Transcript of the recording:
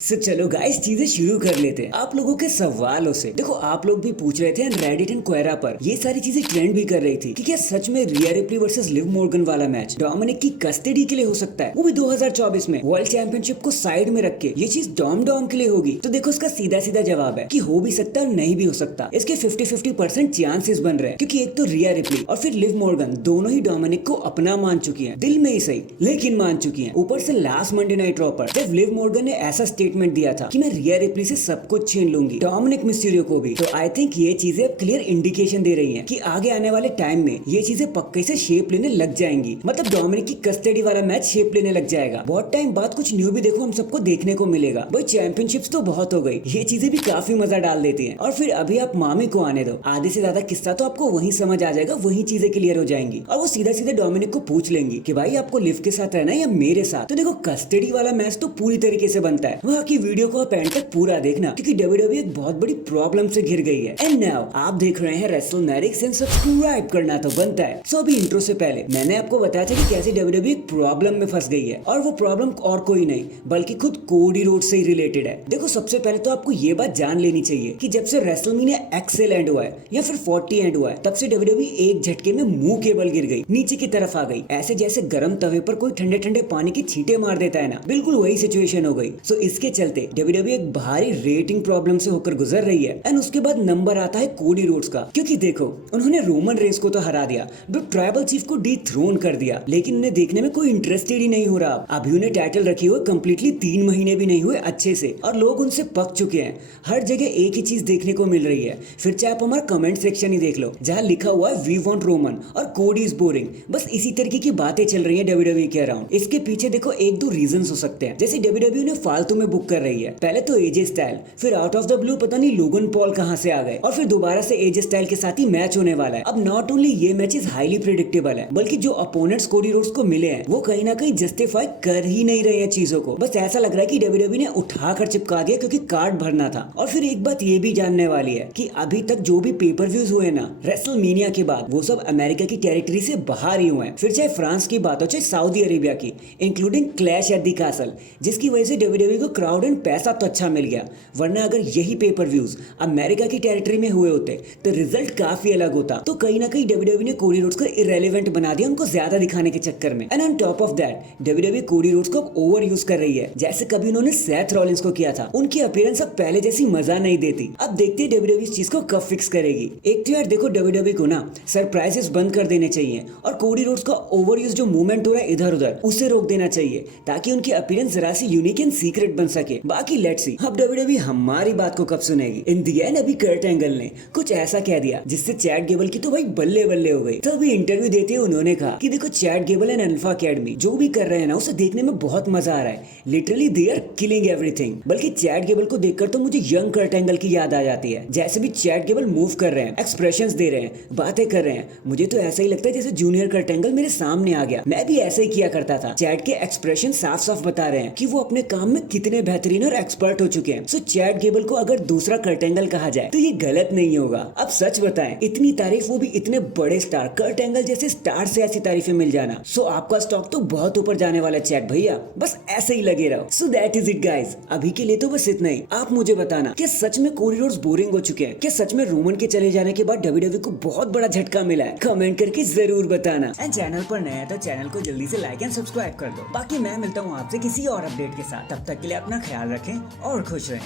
चलो गाइस चीजें शुरू कर लेते हैं आप लोगों के सवालों से। देखो आप लोग भी पूछ रहे थे रेडिट एंड क्वेरा पर, ये सारी चीजें ट्रेंड भी कर रही थी कि क्या सच में रिया रिप्ली वर्सेस लिव मॉर्गन वाला मैच डोमिनिक की कस्टडी के लिए हो सकता है, वो भी 2024 में। वर्ल्ड चैंपियनशिप को साइड में रख के ये चीज डॉम के लिए होगी। तो देखो इसका सीधा सीधा जवाब है कि हो भी सकता है नहीं भी हो सकता। इसके 50-50% चांसेस बन रहे हैं, क्योंकि एक तो रिया रिप्ली और फिर लिव मॉर्गन दोनों ही डोमिनिक को अपना मान चुकी है, दिल में ही सही लेकिन मान चुकी है। ऊपर से लास्ट मंडे नाइट रॉ पर जब लिव मॉर्गन ने ऐसा स्टेटमेंट दिया था कि मैं रिया रिप्ली से सब कुछ छीन लूंगी, डोमिनिक मिस्टीरियो को भी, तो आई थिंक ये चीजें अब क्लियर इंडिकेशन दे रही हैं कि आगे आने वाले टाइम में ये चीजें पक्के से शेप लेने लग जाएंगी। मतलब डोमिनिक की कस्टडी वाला मैच शेप लेने लग जाएगा। बहुत टाइम बाद कुछ न्यू भी देखो हम सबको देखने को मिलेगा। भाई चैंपियनशिप्स तो बहुत हो गई, ये चीजें भी काफी मजा डाल देती हैं। और फिर अभी आप मामी को आने दो, आधे से ज्यादा किस्सा तो आपको वहीं समझ आ जाएगा, वहीं चीजें क्लियर हो जाएंगी और वो सीधा सीधा डोमिनिक को पूछ लेंगी कि भाई आपको लिव के साथ रहना है या मेरे साथ। तो देखो कस्टडी वाला मैच तो पूरी तरीके से बनता है। वहाँ की वीडियो को आप एंड तक पूरा देखना, क्योंकि WWE एक बहुत बड़ी प्रॉब्लम से घिर गई है। एंड नाउ आप देख रहे हैं रेसलमैनिक्स एंड सब्सक्राइब करना तो बनता है। सो अभी इंट्रो से पहले मैंने आपको बताया था कि कैसे WWE एक प्रॉब्लम में फंस गई है, और वो प्रॉब्लम और कोई नहीं बल्कि खुद कोडी रोड्स से ही रिलेटेड है। देखो सबसे पहले तो आपको ये बात जान लेनी चाहिए कि जब से रेसलमेनिया एक्सेल एंड हुआ है या फिर 40 एंड हुआ है, तब से WWE एक झटके में मुंह केबल गिर गई, नीचे की तरफ आ गई। ऐसे जैसे गर्म तवे पर कोई ठंडे ठंडे पानी की छींटे मार देता है ना, बिल्कुल वही सिचुएशन हो गई। सो इसके चलते WWE एक भारी रेटिंग प्रॉब्लम से होकर गुजर रही है। एंड उसके बाद नंबर आता है कोडी रोड्स का, क्योंकि देखो उन्होंने रोमन रेंस को तो हरा दिया, जो ट्राइबल चीफ को डिथ्रोन कर दिया, लेकिन उन्हें देखने में कोई इंटरेस्टेड ही नहीं हो रहा। अभी उन्हें टाइटल रखे हुए कंप्लीटली 3 महीने भी नहीं हुए अच्छे से, और लोग उनसे पक चुके हैं। हर जगह एक ही चीज देखने को मिल रही है। फिर चाहे आप हमारा कमेंट सेक्शन ही देख लो, जहाँ लिखा हुआ है वी वांट रोमन और कोडी इज बोरिंग। बस इसी तरीके की बातें चल रही है WWE के अराउंड। इसके पीछे देखो एक दो रीजंस हो सकते हैं, जैसे WWE उन्हें फालतू में बुक कर रही है। पहले तो एजे स्टाइल, फिर आउट ऑफ द ब्लू पता नहीं लोगन पॉल कहां से आ गए, और फिर दोबारा से एजे स्टाइल के साथ ही मैच होने वाला है। अब नॉट ओनली ये मैचेस हाईली प्रेडिक्टेबल है, बल्कि जो अपोनेंट्स कोडी रोड्स को मिले हैं वो कहीं ना कहीं जस्टिफाई कर ही नहीं रहे हैं चीजों को। बस ऐसा लग रहा है कि WWE ने उठाकर चिपका दिया क्योंकि कार्ड भरना था। और फिर एक बात ये भी जानने वाली है कि अभी तक जो भी पेपर व्यूज हुए ना रेसलमेनिया के बाद, वो सब अमेरिका की टेरिटरी से बाहर ही हुए हैं। फिर चाहे फ्रांस की बात हो चाहे सऊदी अरेबिया की, including clash at the castle, जिसकी वजह से WWE को क्राउड एंड पैसा तो अच्छा मिल गया। वरना अगर यही पेपर व्यूज अमेरिका की टेरिटरी में हुए होते तो रिजल्ट काफी अलग होता। तो कहीं ना कहीं WWE ने कोडी रोड्स को इररेलेवेंट बना दिया, उनको ज्यादा दिखाने के चक्कर में। And on top of that WWE Cody Rhodes को ओवर यूज कर रही है, जैसे कभी उन्होंने सेथ रॉलिंस को किया था। उनकी अपीयरेंस अब पहले जैसी मजा नहीं देती। अब देखते हैं WWE इस चीज को कब फिक्स करेगी। एक तो यार देखो WWE को ना सरप्राइजेस बंद कर देने चाहिए, और कोडी रोड्स का ओवर यूज जो मूवमेंट हो रहा है इधर उधर, उसे रोक देना चाहिए, ताकि उनकी अपीयरेंस जरा सी यूनिक एंड सीक्रेट बन सके। बाकी लेट्स सी अब WWE हमारी बात को कब सुनेगी। इन दी एंड अभी कर्ट एंगल ने कुछ ऐसा कह दिया जिससे चैट गेबल की तो भाई बल्ले बल्ले हो गई। तो अभी इंटरव्यू देते हुए उन्होंने कहा कि देखो Chad Gable and alpha academy जो भी कर रहे हैं ना, उसे देखने में बहुत मजा आ रहा है। Literally they are killing everything. बल्कि चैट गेबल को देखकर तो मुझे यंग कर्ट एंगल की याद आ जाती है। जैसे भी चैट गेबल मूव कर रहे हैं, एक्सप्रेशंस दे रहे हैं, बातें कर रहे हैं, मुझे तो ऐसा ही लगता है जैसे जूनियर कर्ट एंगल मेरे सामने आ गया। मैं भी ऐसा ही किया करता था। चैट के एक्सप्रेशन साफ साफ बता रहे हैं कि वो अपने काम में कितने बेहतरीन और एक्सपर्ट हो चुके हैं। सो चैट गेबल को अगर दूसरा कर्ट एंगल कहा जाए तो ये गलत नहीं होगा। अब सच बताएं, इतनी तारीफ, वो भी इतने बड़े स्टार, कर्ट एंगल जैसे स्टार से ऐसी तारीफें मिल जाना, सो आपका स्टॉक तो बहुत ऊपर जाने वाला चैट भैया। बस ऐसे ही लगे रहो। So that is it guys, अभी के लिए तो बस इतना ही। आप मुझे बताना, क्या सच में कोडी रोड्स बोरिंग हो चुके हैं? क्या सच में रोमन के चले जाने के बाद WWE को बहुत बड़ा झटका मिला है? कमेंट करके जरूर बताना। एंड चैनल पर नया है तो चैनल को जल्दी से लाइक एंड सब्सक्राइब कर दो। बाकी मैं मिलता हूँ आपसे किसी और अपडेट के साथ। तब तक के लिए अपना ख्याल रखें और खुश रहें।